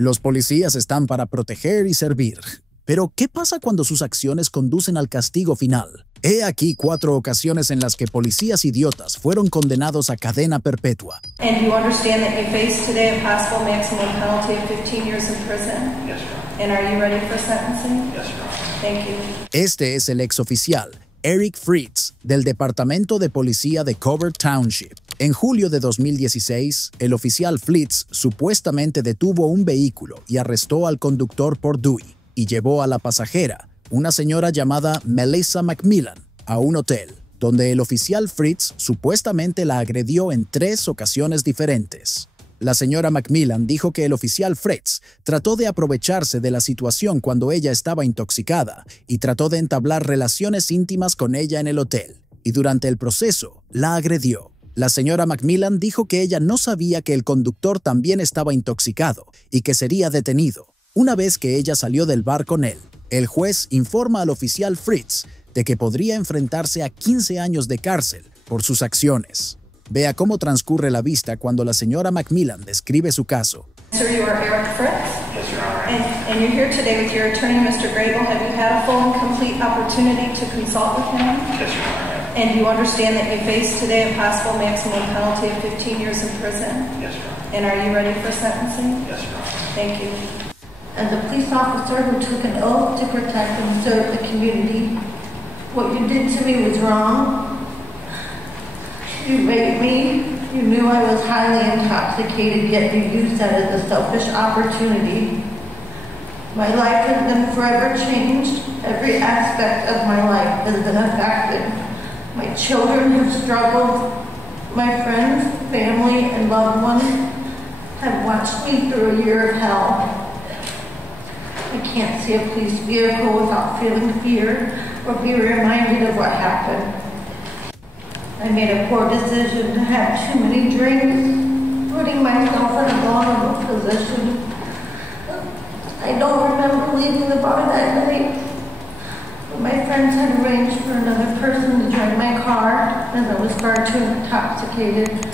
Los policías están para proteger y servir. Pero, ¿qué pasa cuando sus acciones conducen al castigo final? He aquí 4 ocasiones en las que policías idiotas fueron condenados a cadena perpetua. And you understand that you face today a possible maximum penalty of 15 years in prison? Yes, Your Honor. And are you ready for sentencing? Yes, Your Honor. Thank you. Este es el exoficial Eric Fritz, del Departamento de Policía de Covert Township. En julio de 2016, el oficial Fritz supuestamente detuvo un vehículo y arrestó al conductor por Dewey y llevó a la pasajera, una señora llamada Melissa McMillan, a un hotel, donde el oficial Fritz supuestamente la agredió en 3 ocasiones diferentes. La señora McMillan dijo que el oficial Fritz trató de aprovecharse de la situación cuando ella estaba intoxicada y trató de entablar relaciones íntimas con ella en el hotel, y durante el proceso la agredió. La señora McMillan dijo que ella no sabía que el conductor también estaba intoxicado y que sería detenido una vez que ella salió del bar con él. El juez informa al oficial Fritz de que podría enfrentarse a 15 años de cárcel por sus acciones. Vea cómo transcurre la vista cuando la señora McMillan describe su caso. Sir, you are Eric Fritz? Yes, Your Honor. And you're here today with your attorney, Mr. Grable. Have you had a full and complete opportunity to consult with him? Yes, Your Honor. And you understand that you face today a possible maximum penalty of 15 years in prison? Yes, Your Honor. And are you ready for sentencing? Yes, Your Honor. Thank you. As a police officer who took an oath to protect and serve the community, what you did to me was wrong. You raped me. You knew I was highly intoxicated, yet you used that as a selfish opportunity. My life has been forever changed. Every aspect of my life has been affected. My children have struggled. My friends, family, and loved ones have watched me through a year of hell. I can't see a police vehicle without feeling fear or be reminded of what happened. I made a poor decision to have too many drinks, putting myself in a vulnerable position. I don't remember leaving the bar that night, but my friends had arranged for another person to drive my car as I was far too intoxicated.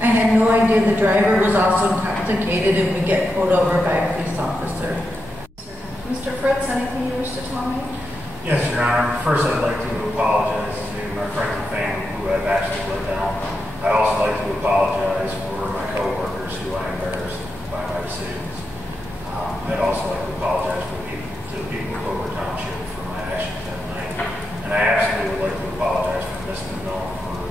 I had no idea the driver was also intoxicated and would get pulled over by a police officer. Mr. Fritz, anything you wish to tell me? Yes, Your Honor. First, I'd like to apologize to my friends and family who I've actually let down. I'd also like to apologize for my coworkers who I embarrassed by my decisions. I'd also like to apologize to the people of Covert Township for my actions that night. And I absolutely would like to apologize for Ms. McMillan for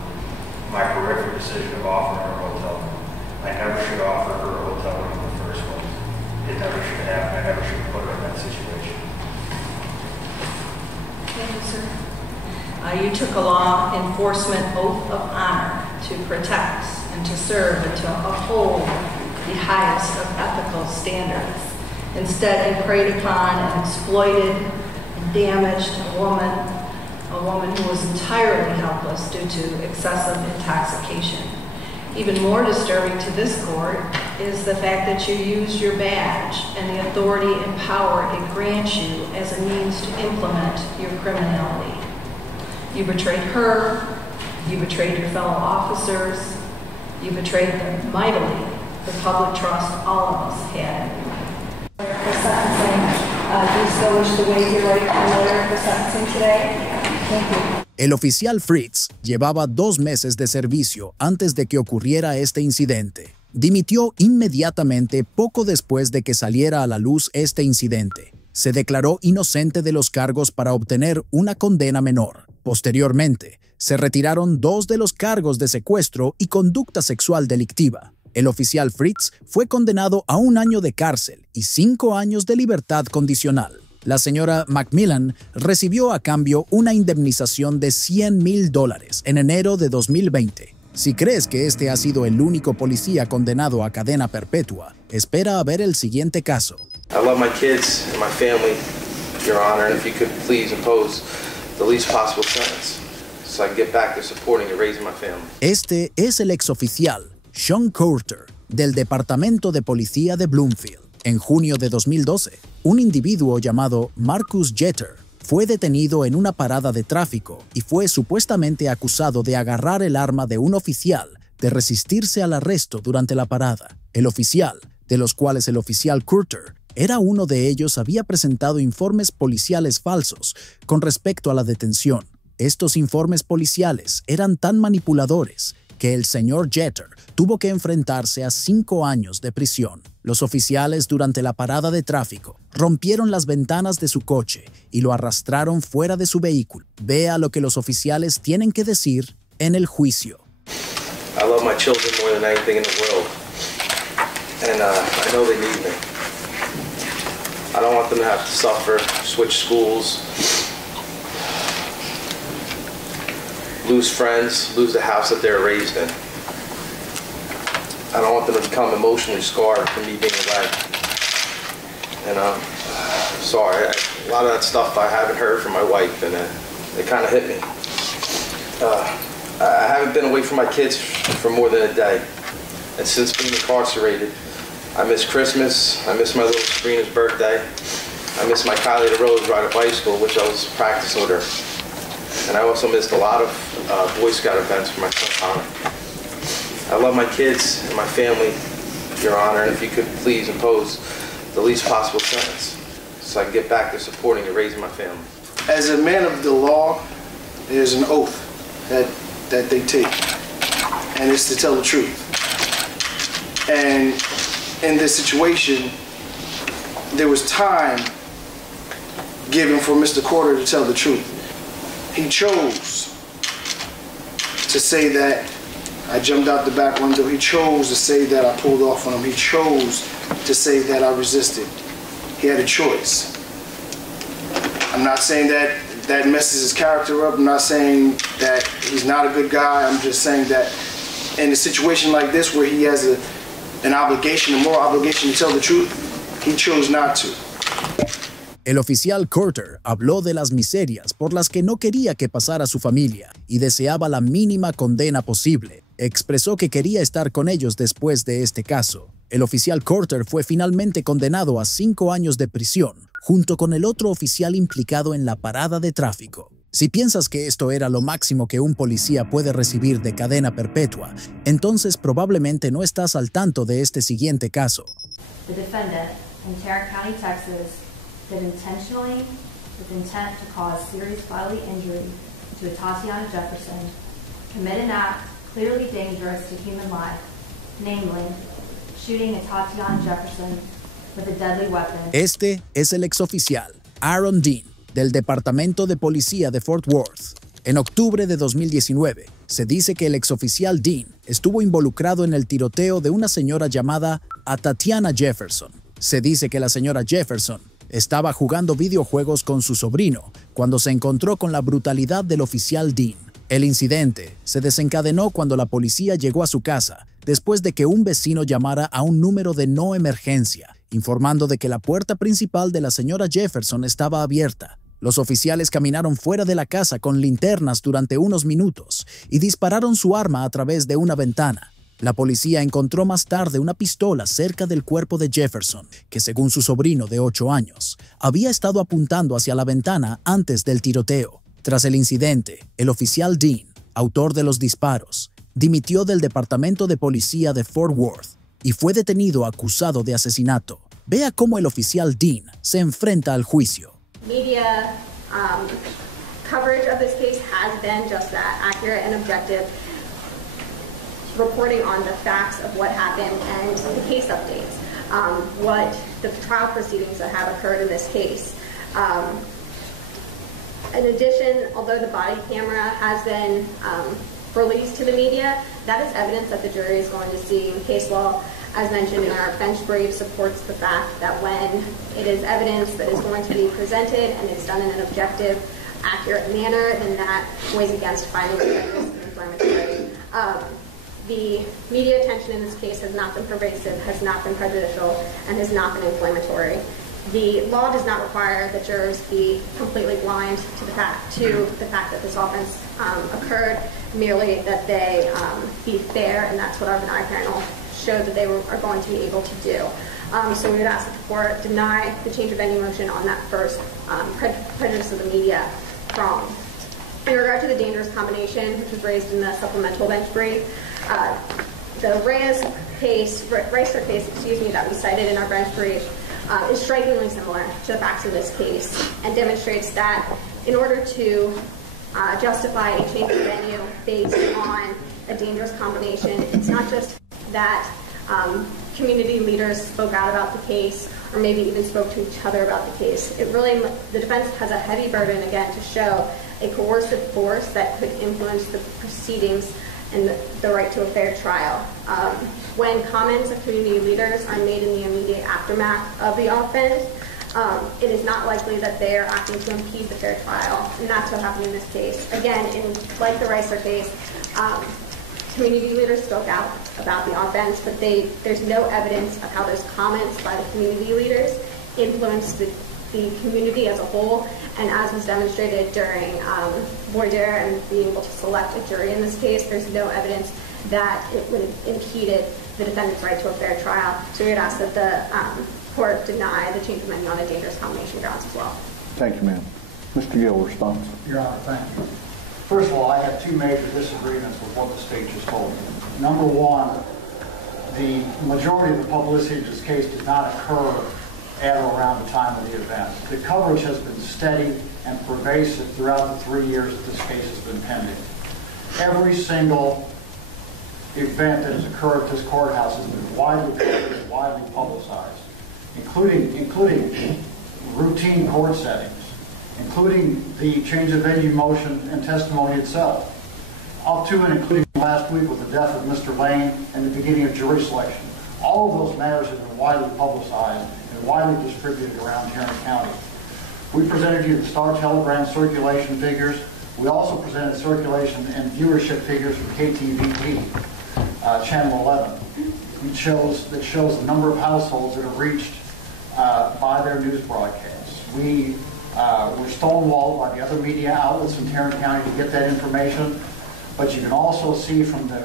my horrific decision of offering her a hotel room. I never should offer her a hotel room in the first place. It never should have happened. I never should have put her in that situation. Thank you, sir. You took a law enforcement oath of honor to protect and to serve and to uphold the highest of ethical standards. Instead, you preyed upon and exploited and damaged a woman who was entirely helpless due to excessive intoxication. Even more disturbing to this court is the fact that you used your badge and the authority and power it grants you as a means to implement your criminality. You betrayed her, you betrayed your fellow officers, you betrayed mightily the public trust all of us had in you. For sentencing, do you still wish to waive your right to a lawyer for sentencing today? Thank you. El oficial Fritz llevaba 2 meses de servicio antes de que ocurriera este incidente. Dimitió inmediatamente poco después de que saliera a la luz este incidente. Se declaró inocente de los cargos para obtener una condena menor. Posteriormente, se retiraron 2 de los cargos de secuestro y conducta sexual delictiva. El oficial Fritz fue condenado a 1 año de cárcel y 5 años de libertad condicional. La señora McMillan recibió a cambio una indemnización de $100,000 en enero de 2020. Si crees que este ha sido el único policía condenado a cadena perpetua, espera a ver el siguiente caso. I love my kids and my family, Your Honor, and if you could please impose the least possible sentence so I can get back to supporting and raising my family. Este es el exoficial Sean Courter del Departamento de Policía de Bloomfield. En junio de 2012, un individuo llamado Marcus Jeter fue detenido en una parada de tráfico y fue supuestamente acusado de agarrar el arma de un oficial de resistirse al arresto durante la parada. El oficial de los cuales el oficial Curter era uno de ellos, había presentado informes policiales falsos con respecto a la detención. Estos informes policiales eran tan manipuladores que el señor Jeter tuvo que enfrentarse a 5 años de prisión. Los oficiales, durante la parada de tráfico, rompieron las ventanas de su coche y lo arrastraron fuera de su vehículo. Vea lo que los oficiales tienen que decir en el juicio. I love my children more than anything in the world, and I know they need me. I don't want them to have to suffer, switch schools, lose friends, lose the house that they were raised in. I don't want them to become emotionally scarred from me being away. And sorry, a lot of that stuff I haven't heard from my wife, and it kind of hit me. I haven't been away from my kids for more than a day. And since being incarcerated, I miss Christmas, I miss my little Sabrina's birthday, I miss my Kylie DeRose ride at high school, which I was practicing with her. And I also missed a lot of Boy Scout events for my son Connor. I love my kids and my family, Your Honor, and if you could please impose the least possible sentence so I can get back to supporting and raising my family. As a man of the law, there's an oath that they take, and it's to tell the truth. And in this situation, there was time given for Mr. Carter to tell the truth. He chose to say that I jumped out the back window. He chose to say that I pulled off on him. He chose to say that I resisted. He had a choice. I'm not saying that that messes his character up. I'm not saying that he's not a good guy. I'm just saying that in a situation like this where he has an obligation, a moral obligation to tell the truth, he chose not to. El oficial Carter habló de las miserias por las que no quería que pasara su familia y deseaba la mínima condena posible. Expresó que quería estar con ellos después de este caso. El oficial Carter fue finalmente condenado a 5 años de prisión, junto con el otro oficial implicado en la parada de tráfico. Si piensas que esto era lo máximo que un policía puede recibir de cadena perpetua, entonces probablemente no estás al tanto de este siguiente caso. The defendant in Tarrant County, Texas, did intentionally, with intent to cause serious bodily injury to Tatiana Jefferson, commit an act clearly dangerous to human life, namely, shooting at Tatiana Jefferson with a deadly weapon. Este es el exoficial Aaron Dean, del Departamento de Policía de Fort Worth. En octubre de 2019, se dice que el exoficial Dean estuvo involucrado en el tiroteo de una señora llamada Tatiana Jefferson. Se dice que la señora Jefferson estaba jugando videojuegos con su sobrino cuando se encontró con la brutalidad del oficial Dean. El incidente se desencadenó cuando la policía llegó a su casa después de que un vecino llamara a un número de no emergencia, informando de que la puerta principal de la señora Jefferson estaba abierta. Los oficiales caminaron fuera de la casa con linternas durante unos minutos y dispararon su arma a través de una ventana. La policía encontró más tarde una pistola cerca del cuerpo de Jefferson, que según su sobrino de 8 años, había estado apuntando hacia la ventana antes del tiroteo. Tras el incidente, el oficial Dean, autor de los disparos, dimitió del Departamento de Policía de Fort Worth y fue detenido acusado de asesinato. Vea cómo el oficial Dean se enfrenta al juicio. Media coverage of this case has been just that, accurate and objective, reporting on the facts of what happened and the case updates, what the trial proceedings that have occurred in this case. In addition, although the body camera has been released to the media, that is evidence that the jury is going to see. In case law, as mentioned in our bench brief, supports the fact that when it is evidence that is going to be presented and it's done in an objective, accurate manner, then that weighs against finding that it's inflammatory. The media attention in this case has not been pervasive, has not been prejudicial, and has not been inflammatory. The law does not require that jurors be completely blind to the fact that this offense occurred, merely that they be fair, and that's what our deny panel showed that they are going to be able to do. So we would ask that the court deny the change of venue motion on that first prejudice of the media prong. In regard to the dangerous combination, which was raised in the supplemental bench brief, the Reyes case, Reisler case, that we cited in our bench brief, is strikingly similar to the facts of this case and demonstrates that in order to justify a change of venue based on a dangerous combination, it's not just that community leaders spoke out about the case or maybe even spoke to each other about the case. The defense has a heavy burden, again, to show a coercive force that could influence the proceedings and the right to a fair trial. When comments of community leaders are made in the immediate aftermath of the offense, it is not likely that they are acting to impede the fair trial, and that's what happened in this case. Again, like the Reisler case, community leaders spoke out about the offense, but there's no evidence of how those comments by the community leaders influenced the community as a whole, and as was demonstrated during voir dire and being able to select a jury in this case, there's no evidence that it would have impeded the defendant's right to a fair trial. So we would ask that the court deny the change of venue on a dangerous combination grounds as well. Thank you, ma'am. Mr. Gill, response. Your Honor, thank you. First of all, I have two major disagreements with what the state just told me. Number one, the majority of the publicity of this case did not occur at or around the time of the event. The coverage has been steady and pervasive throughout the 3 years that this case has been pending. Every single event that has occurred at this courthouse has been widely covered and widely publicized, including routine court settings, including the change of venue motion and testimony itself, up to and including last week with the death of Mr. Lane and the beginning of jury selection. All of those matters have been widely publicized and widely distributed around Tarrant County. We presented you the Star Telegram circulation figures. We also presented circulation and viewership figures from KTVP, Channel 11, that shows the number of households that are reached by their news broadcasts. We were stonewalled by the other media outlets in Tarrant County to get that information, but you can also see from the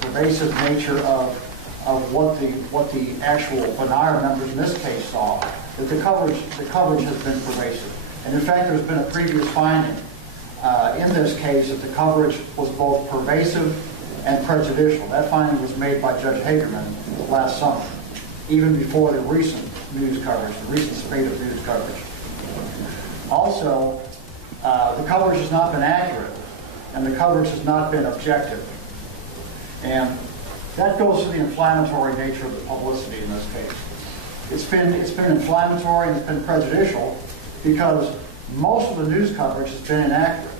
pervasive nature of what the actual Bonaire members in this case saw, that the coverage has been pervasive. And in fact, there's been a previous finding in this case that the coverage was both pervasive and prejudicial. That finding was made by Judge Hagerman last summer, even before the recent news coverage, the recent spate of news coverage. Also, the coverage has not been accurate, and the coverage has not been objective. And that goes to the inflammatory nature of the publicity in this case. It's been inflammatory and it's been prejudicial because most of the news coverage has been inaccurate.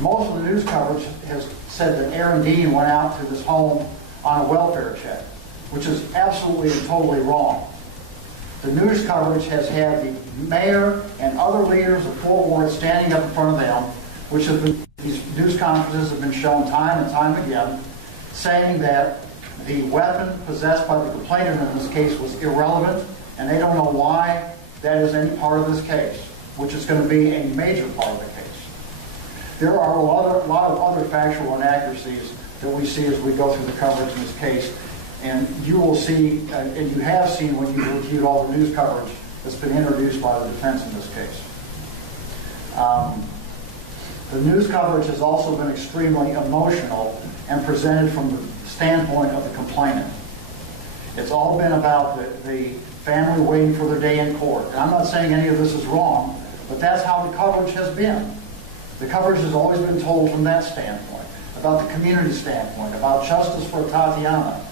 Most of the news coverage has said that Aaron Dean went out to this home on a welfare check, which is absolutely and totally wrong. The news coverage has had the mayor and other leaders of Fort Worth standing up in front of them, which have been, these news conferences have been shown time and time again, saying that the weapon possessed by the complainant in this case was irrelevant, and they don't know why that is any part of this case, which is going to be a major part of the case. There are a lot of other factual inaccuracies that we see as we go through the coverage in this case, and you will see, and you have seen when you reviewed all the news coverage that's been introduced by the defense in this case. The news coverage has also been extremely emotional and presented from the standpoint of the complainant. It's all been about the family waiting for their day in court. And I'm not saying any of this is wrong, but that's how the coverage has been. The coverage has always been told from that standpoint, about the community standpoint, about justice for Tatiana.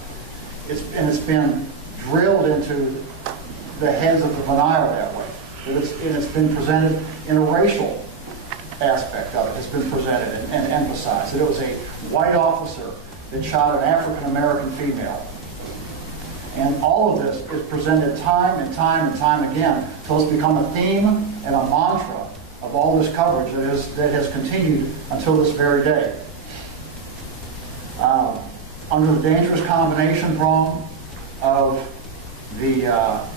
And it's been drilled into the heads of the Bonaire that way. And it's been presented in a racial aspect of it. It's been presented and emphasized that it was a white officer that shot an African-American female. And all of this is presented time and time and time again until it's become a theme and a mantra of all this coverage that has continued until this very day. Under the dangerous combination prong of the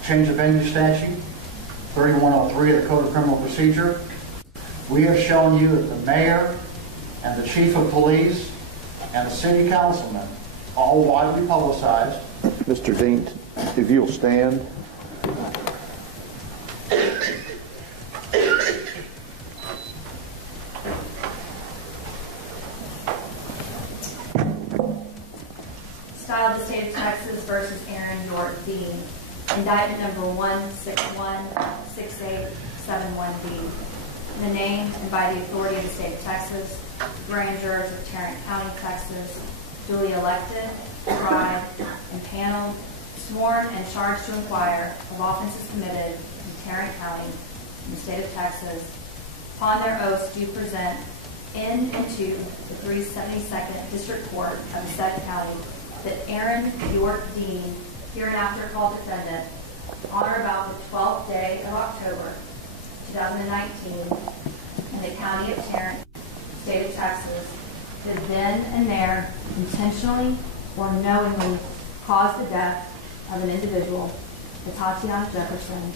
change of venue statute, 3103 of the Code of Criminal Procedure, we have shown you that the mayor and the chief of police and the city councilman, all widely publicized. Mr. Dean, if you'll stand. Style of the state of Texas, indictment number 1616871B. In the name and by the authority of the state of Texas, grand jurors of Tarrant County, Texas, duly elected, tried, and paneled, sworn and charged to inquire of offenses committed in Tarrant County in the state of Texas, upon their oaths do present in and to the 372nd District Court of the said county that Aaron York Dean, hereinafter called defendant, on or about the 12th day of October 2019 in the county of Tarrant, state of Texas, did then and there intentionally or knowingly cause the death of an individual, Tatiana Jefferson,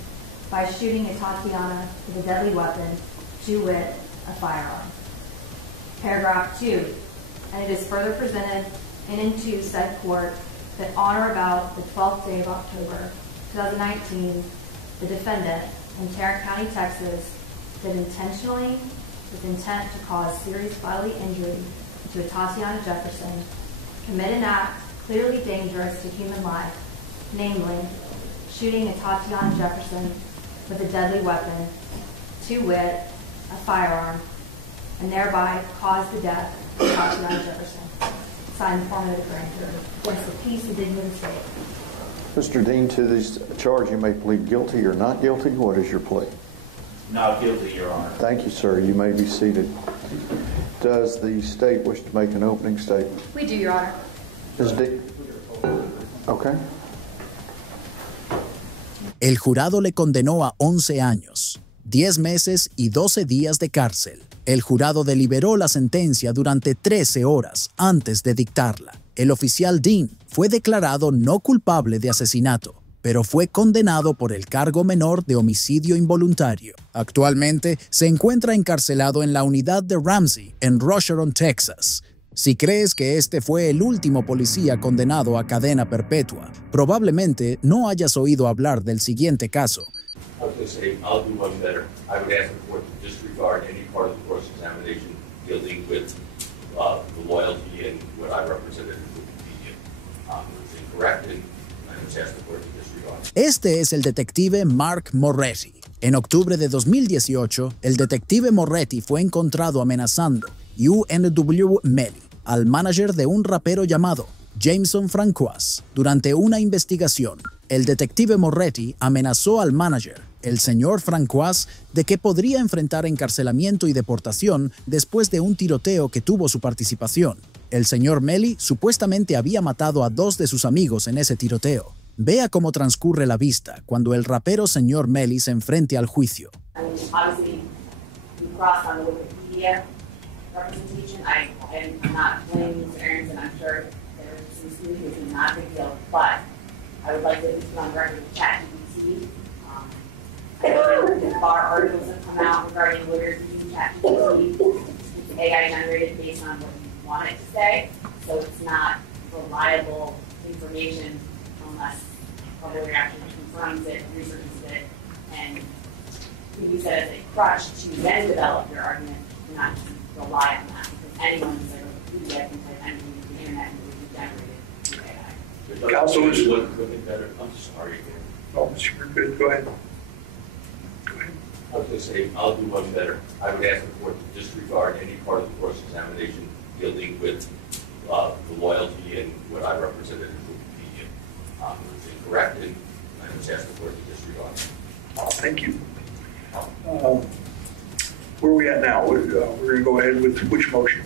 by shooting Tatiana with a deadly weapon, to wit, a firearm. Paragraph 2, and it is further presented in and to said court that on or about the 12th day of October 2019, the defendant in Tarrant County, Texas, did intentionally, with intent to cause serious bodily injury to Tatiana Jefferson, commit an act clearly dangerous to human life, namely, shooting Tatiana Jefferson with a deadly weapon, to wit, a firearm, and thereby cause the death of Tatiana Jefferson. Signed the form of the grand jury. Against the peace and dignity of the state. Mr. Dean, to this charge you may plead guilty or not guilty. What is your plea? Not guilty, Your Honor. Thank you, sir. You may be seated. Does the state wish to make an opening statement? We do, Your Honor. Ms. Dean? Okay. El jurado le condenó a 11 años, 10 meses y 12 días de cárcel. El jurado deliberó la sentencia durante 13 horas antes de dictarla. El oficial Dean fue declarado no culpable de asesinato, pero fue condenado por el cargo menor de homicidio involuntario. Actualmente se encuentra encarcelado en la unidad de Ramsey en Rocheron, Texas. Si crees que este fue el último policía condenado a cadena perpetua, probablemente no hayas oído hablar del siguiente caso. I was going to say, I'll do one better. I would ask the court to disregard any part of the cross-examination dealing with the loyalty and what I represented in Wikipedia. It's incorrect, and I just ask the court to disregard. Este es el detective Mark Moretti. En octubre de 2018, el detective Moretti fue encontrado amenazando UNW Melly, al manager de un rapero llamado Jameson Francois. Durante una investigación, el detective Moretti amenazó al manager, el señor Francois, de que podría enfrentar encarcelamiento y deportación después de un tiroteo que tuvo su participación. El señor Melly supuestamente había matado a 2 de sus amigos en ese tiroteo. Vea cómo transcurre la vista cuando el rapero señor Melly se enfrente al juicio. Obviously, we crossed on the Wikipedia representation. I'm not blaming Mr. Aarons, and I'm sure there was some students who is not a big deal, but I would like to at least put on the record with ChatGPT. I know that the bar articles have come out regarding lawyers using ChatGPT. It's AI generated based on what you want it to say, so it's not reliable information unless a lawyer actually confirms it, researches it, and use it as a crutch to then develop your argument, and not just rely on that, because anyone who's like a PDF can type anything into the internet and it will be generated through AI. Counsel is looking better. I'm sorry. Oh, you're good. Go ahead. I was going to say, I'll do one better. I would ask the court to disregard any part of the cross-examination dealing with the loyalty and what I represented in Wikipedia. It's incorrect, and I just ask the court to disregard it. Thank you. Where are we at now? We're going to go ahead with which motion?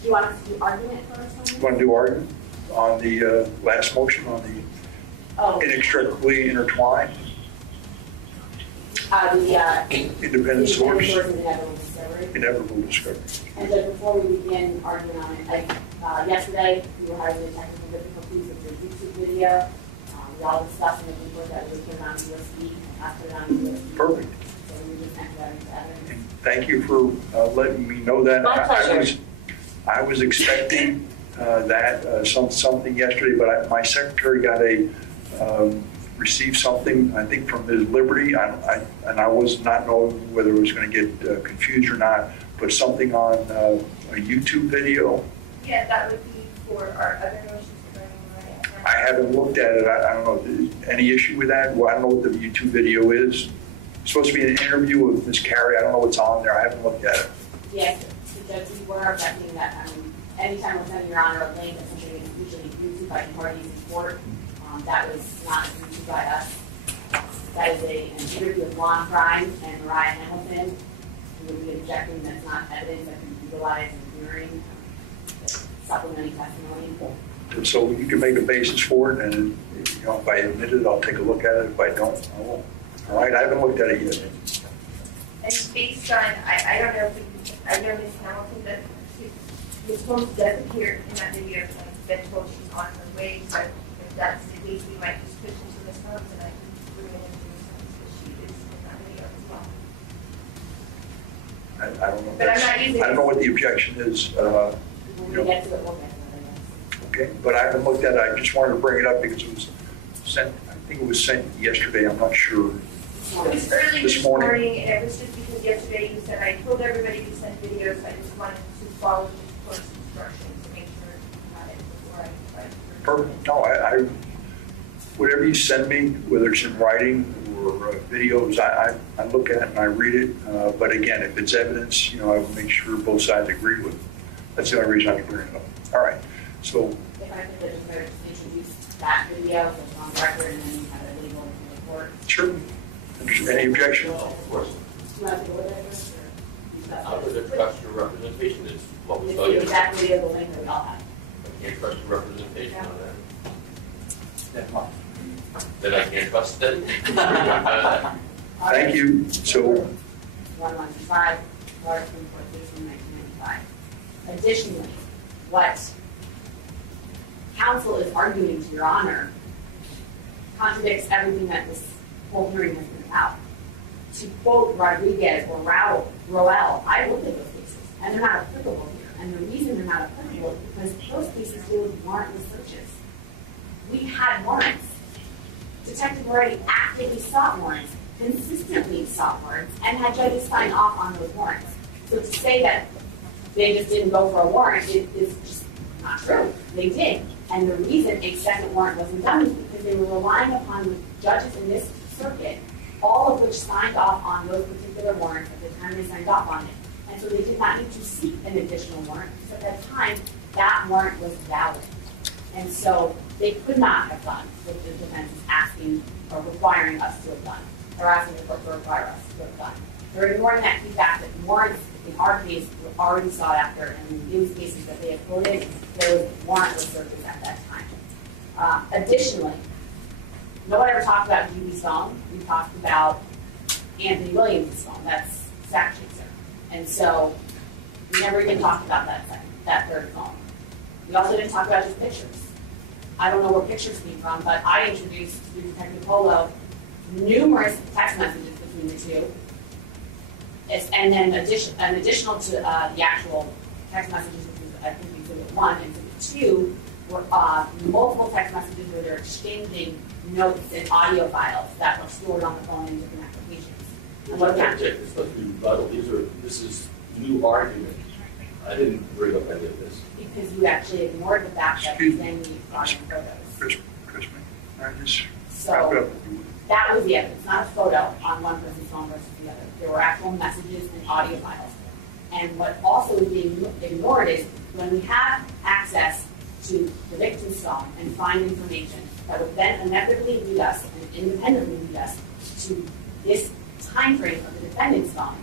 Do you want us to do argument first? You want to do argument on the last motion on the inextricably intertwined? Independent source. Inevitable discovery. And then before we begin arguing on it, yesterday we were having a technical difficulties with your YouTube video. We all discussed in the report that we would put it on USB, after it on USB. Perfect. So we just entered that into evidence. And thank you for letting me know that. My pleasure. I was expecting something yesterday, but my secretary got received something, I think, from Ms. Liberty, and I was not knowing whether it was going to get confused or not, but something on a YouTube video. Yeah, that would be for our other motions regarding I haven't looked at it. I don't know, any issue with that? Well, I don't know what the YouTube video is. It's supposed to be an interview with Ms. Carey. I don't know what's on there. I haven't looked at it. Yes, the judge, we were objecting that, anytime we're sending Your Honor a link, essentially it's usually used by parties in court. That was not used by us. That is an interview with Lon Prime and Mariah Hamilton. We would be objecting that's not evidence that can be utilized in hearing, supplementing testimony. And so you can make a basis for it, and if I admit it, I'll take a look at it. If I don't, I won't. All right, I haven't looked at it yet. And based on, I don't know if I know Ms. Hamilton, that Ms. Holmes does appear in that video, and I've been told she's on her way, but if that's the case, we might just push into Ms. Holmes, and I can bring it into Ms. Holmes, because she is in that video as well. I don't know. But I'm not using I don't know what the objection is. Okay, but I haven't looked at it. I just wanted to bring it up because it was sent. I think it was sent yesterday. I'm not sure. It was early this morning, and it was just because yesterday you said I told everybody to send videos. I just wanted to follow the course instructions to make sure you had it before I Perfect. No, I whatever you send me, whether it's in writing or videos, I look at it and I read it. But again, if it's evidence, I will make sure both sides agree with it. That's the only reason I can bring it up. All right. So. If I could just introduce that video, so it's on record, and then you have it legal in the court. Sure. Any objection? Of course. Do you want to go with it? I would trust your representation is what we It's tell you. the exact video, the link that we all have. I can't trust your representation on that. Then I can't trust it. Thank you. So. 115, Florida Supreme Court case in 1995. Additionally, what counsel is arguing to Your Honor contradicts everything that this whole hearing has been about. To quote Rodriguez or Roel, I looked at those cases, and they're not applicable here. And the reason they're not applicable is because those cases deal with warrantless searches. We had warrants. Detective Moretti actively sought warrants, consistently sought warrants, and had judges sign off on those warrants. So to say that they just didn't go for a warrant is just not true. They did. And the reason a second warrant wasn't done is because they were relying upon the judges in this circuit, all of which signed off on those particular warrants at the time they signed off on it. And so they did not need to seek an additional warrant, because at that time, that warrant was valid. And so they could not have done what the defense is asking or requiring us to have done, or asking the court to require us to have done. They're ignoring that key fact that warrants in our case were already sought after, and in these cases that they have quoted, there was warrantless searches at that time. Additionally, no one ever talked about G.B. Stone. We talked about Anthony Williams' phone. That's Sack Chaser. And so we never even talked about that third phone. We also didn't talk about his pictures. I don't know where pictures came from, but I introduced through Detective Polo numerous text messages between the two. And then additional to the actual text messages, which is, I think, Exhibit 1, and Exhibit 2 were multiple text messages where they're exchanging notes and audio files that were stored on the phone in different applications. And what that? This is new argument. I didn't bring up any of this. Because you actually ignored the fact that then you brought in photos. So that was the evidence, not a photo on one person's phone versus the other. There were actual messages and audio files. And what also is being ignored is when we have access to the victim's phone and find information that would then inevitably lead us and independently lead us to this time frame of the defendant's phone,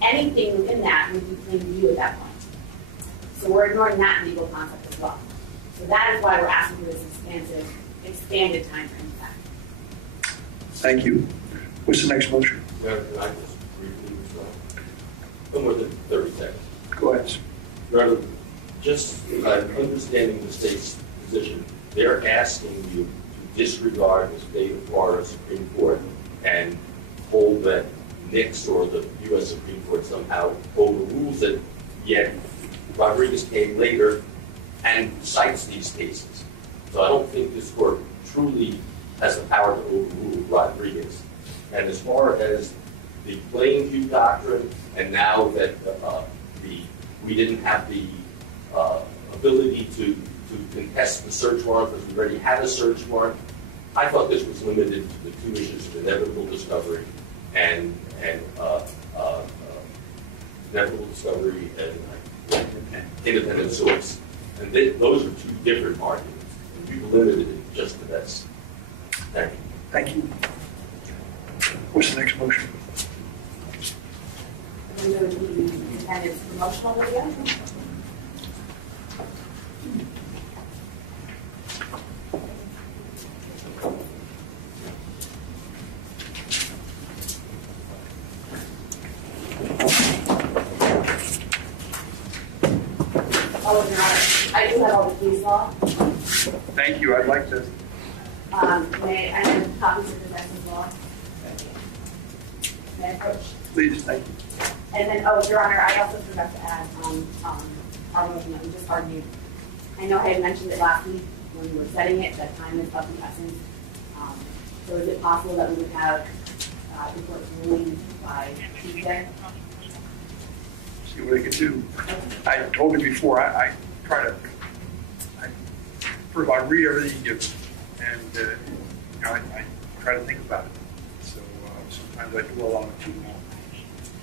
anything within that would be plain view at that point. So we're ignoring that legal concept as well. So that is why we're asking for this expanded time frame back. Thank you. What's the next motion? Can I just briefly withdraw? No more than 30 seconds. Go ahead. Rather, just understanding the state's position, they're asking you to disregard the state of Florida Supreme Court and hold that Nix or the U.S. Supreme Court somehow overrules it, yet Rodriguez came later and cites these cases. So I don't think this court truly has the power to overrule Rodriguez. And as far as the plain view doctrine, and now that we didn't have the ability to to contest the search warrant because we already had a search warrant. I thought this was limited to the two issues of inevitable discovery and independent source. And those are two different arguments. And we've limited it just to this. Thank you. Thank you. What's the next motion? Independent promotional video. I do have all the case law. Thank you. I'd like to. May I have copies of the Texas law? May I approach? Please, thank you. And then, oh, Your Honor, I also forgot to add our motion that we just argued. I know I had mentioned it last week when we were setting it, that time is of the essence. So is it possible that we would have the court's ruling by Tuesday? See what I can do. I told you before, I try to, I read everything you give me, and I try to think about it. So sometimes I do a lot of too long.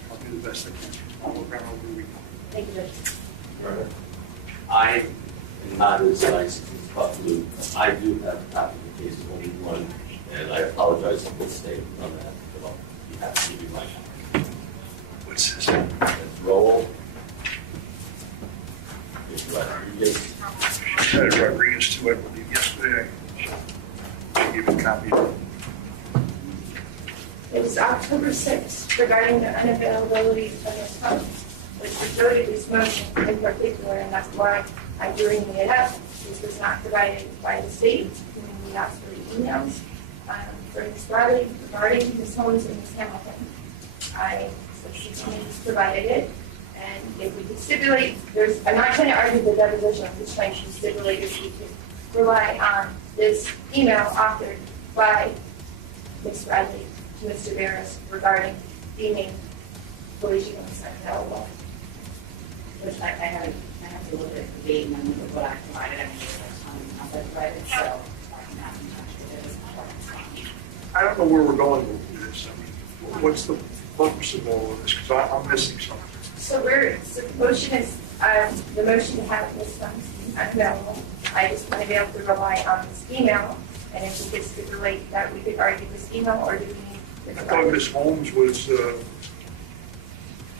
I'll do the best I can. I'll work on it over the weekend. Thank you, Judge. Right. I am not as nice as Buck Luke. I do have a copy of the case, only one, and I apologize for the statement on that, but you have to give me my copy. What's this? It's Roll. It's Rodriguez. Senator Rodriguez to, I believe, yesterday. I gave a copy of it. It was October 6th regarding the unavailability of his phone, which voted this motion in particular, and that's why I'm bringing it up. This was not provided by the state when we asked for the emails for Ms. Bradley regarding Ms. Holmes and Ms. Hamilton. I subsequently provided it, and if we could stipulate, I'm not trying to argue the deposition, I'm just trying to stipulate if we could rely on this email authored by Ms. Bradley to Mr. Barris regarding deeming Felicia unavailable. Which I have to look at the date and then look at what I provided. I mean, I provided, so I'm not in touch with it. I don't know where we're going with this. I mean, what's the purpose of all of this? Because I'm missing something. So the motion is the motion to have this funds unavailable. I just want to be able to rely on this email, and if we could stipulate that we could argue this email, or do we need I thought Ms. Holmes was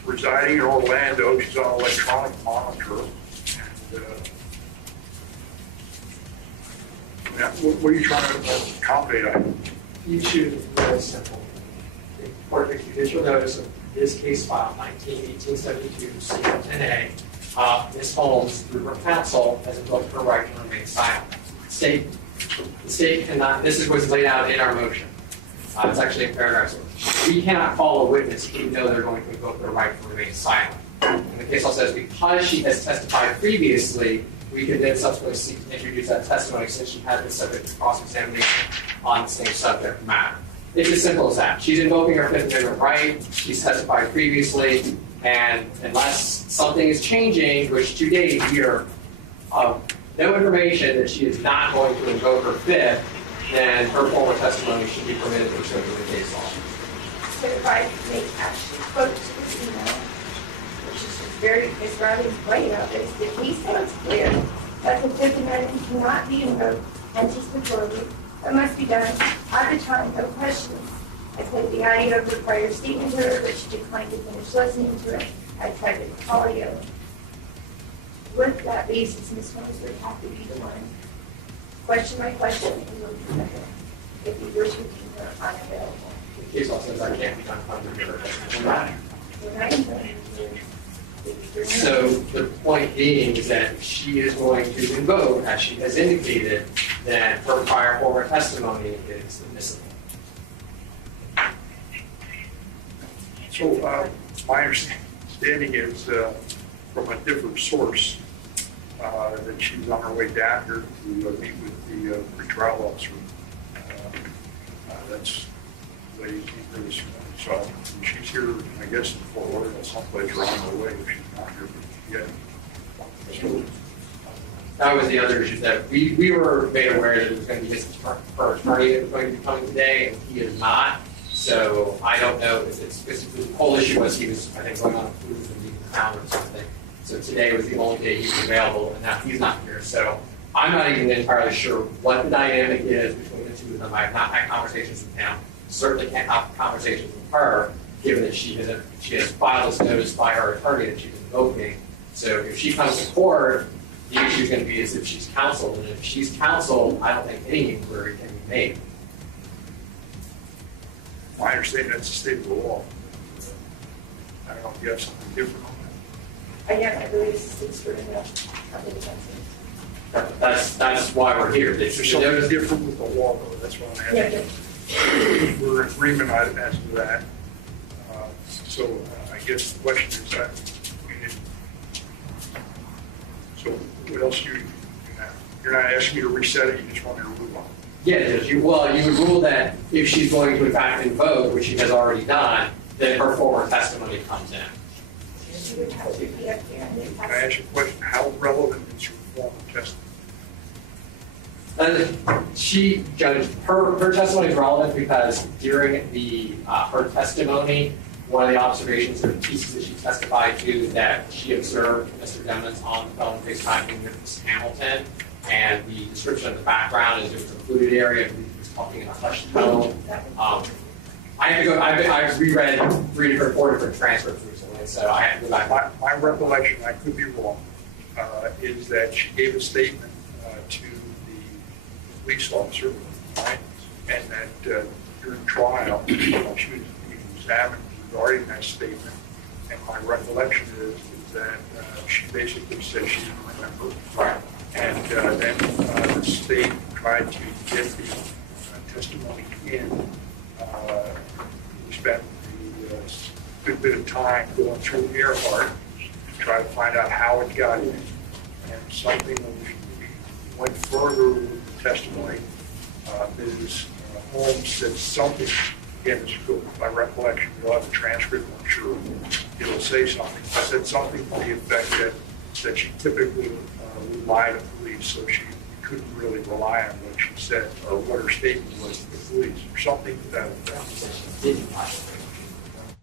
residing in Orlando. She's on electronic monitor. And, what are you trying to accommodate? The issue is very simple. The court takes judicial notice of this case file, 19-1872, C10A. Ms. Holmes, through her counsel, has invoked her right to remain silent. The state cannot, this is what's laid out in our motion. It's actually in paragraph 6. We cannot call a witness even though they're going to invoke their right to remain silent. And the case law says because she has testified previously, we can then subsequently seek to introduce that testimony since she has been subject to cross-examination on the same subject matter. It's as simple as that. She's invoking her Fifth Amendment right. She's testified previously, and unless something is changing, which to date we are no information that she is not going to invoke her Fifth, then her former testimony should be permitted pursuant to the case law. So if I may actually quote this email, which is very, it's rather right about this, the case law is clear that the Fifth Amendment cannot be invoked anticipatorily, but must be done at the time of questions. I played the audio of the prior statement to her, but she declined to finish listening to it. I tried to call you. With that basis, Ms. Holmes would have to be the one question my question and go through it if you were to deem her unavailable. The case law says that can't be done under your So the point being is that if she is going to invoke, as she has indicated, then her prior former testimony is admissible. So my understanding is from a different source that she's on her way down here to meet with the pretrial officer. That's the way he came here this morning. So she's here, I guess, in Fort Lauderdale, someplace around the way if she's not here yet. So That was the other issue, that we were made aware that it was going to be her attorney that was going to be coming today, and he is not. So I don't know if it's the whole issue was he was, I think, going on a cruise and leaving town or something. So today was the only day he was available, and now he's not here. So I'm not even entirely sure what the dynamic is between the two of them. I have not had conversations with him. Certainly can't have conversations with her, given that she has filed this notice by her attorney that she's invoking. So if she comes to court, the issue is going to be is if she's counseled, and if she's counseled, I don't think any inquiry can be made. I understand that's the state of the law. I don't know if you have something different on that. Again, I believe it's the state's version of the defense. That's why we're here. There's something different with the law, though. That's what I'm asking. Yeah. We're in agreement as to that. So I guess the question is that so what else do you have? You're not asking me to reset it, you just want me to move on. Yeah, you would rule that if she's going to in fact invoke, which she has already done, then her former testimony comes in. Can I ask you a question? How relevant is your former testimony? Her testimony is relevant because during her testimony, one of the observations or pieces that she testified to is that she observed Mr. Demons on the phone FaceTime with Ms. Hamilton, and the description of the background is just a secluded area. He was talking in a hushed tone. I have to go. I've reread 4 different transcripts recently, so I have to go back. My recollection, I could be wrong, is that she gave a statement to the police officer, right? And that during trial, she was being examined regarding that statement. And my recollection is that she basically said she didn't remember. Right. And then the state tried to get the testimony in. We spent a good bit of time going through Earhart to try to find out how it got in. And something when we went further with the testimony, Ms. Holmes said something, again, this is my recollection, you'll have a transcript, I'm sure it'll say something. I said something to the effect that she typically would lie to police, so she couldn't really rely on what she said or what her statement was to the police, or something to that effect.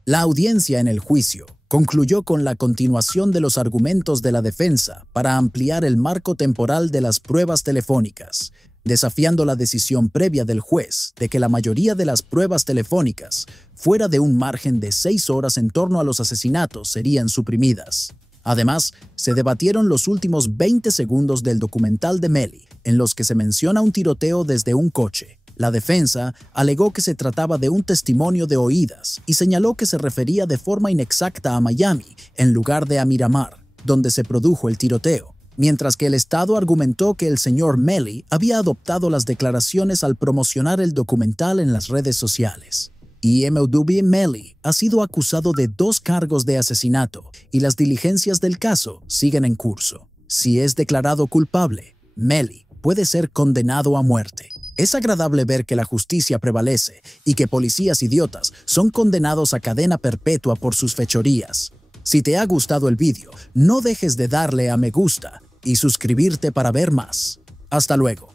La audiencia en el juicio concluyó con la continuación de los argumentos de la defensa para ampliar el marco temporal de las pruebas telefónicas, desafiando la decisión previa del juez de que la mayoría de las pruebas telefónicas, fuera de un margen de 6 horas en torno a los asesinatos, serían suprimidas. Además, se debatieron los últimos 20 segundos del documental de Mellie, en los que se menciona un tiroteo desde un coche. La defensa alegó que se trataba de un testimonio de oídas y señaló que se refería de forma inexacta a Miami, en lugar de a Miramar, donde se produjo el tiroteo, mientras que el Estado argumentó que el señor Mellie había adoptado las declaraciones al promocionar el documental en las redes sociales. E.M.W. Mellie ha sido acusado de 2 cargos de asesinato y las diligencias del caso siguen en curso. Si es declarado culpable, Mellie puede ser condenado a muerte. Es agradable ver que la justicia prevalece y que policías idiotas son condenados a cadena perpetua por sus fechorías. Si te ha gustado el vídeo, no dejes de darle a me gusta y suscribirte para ver más. Hasta luego.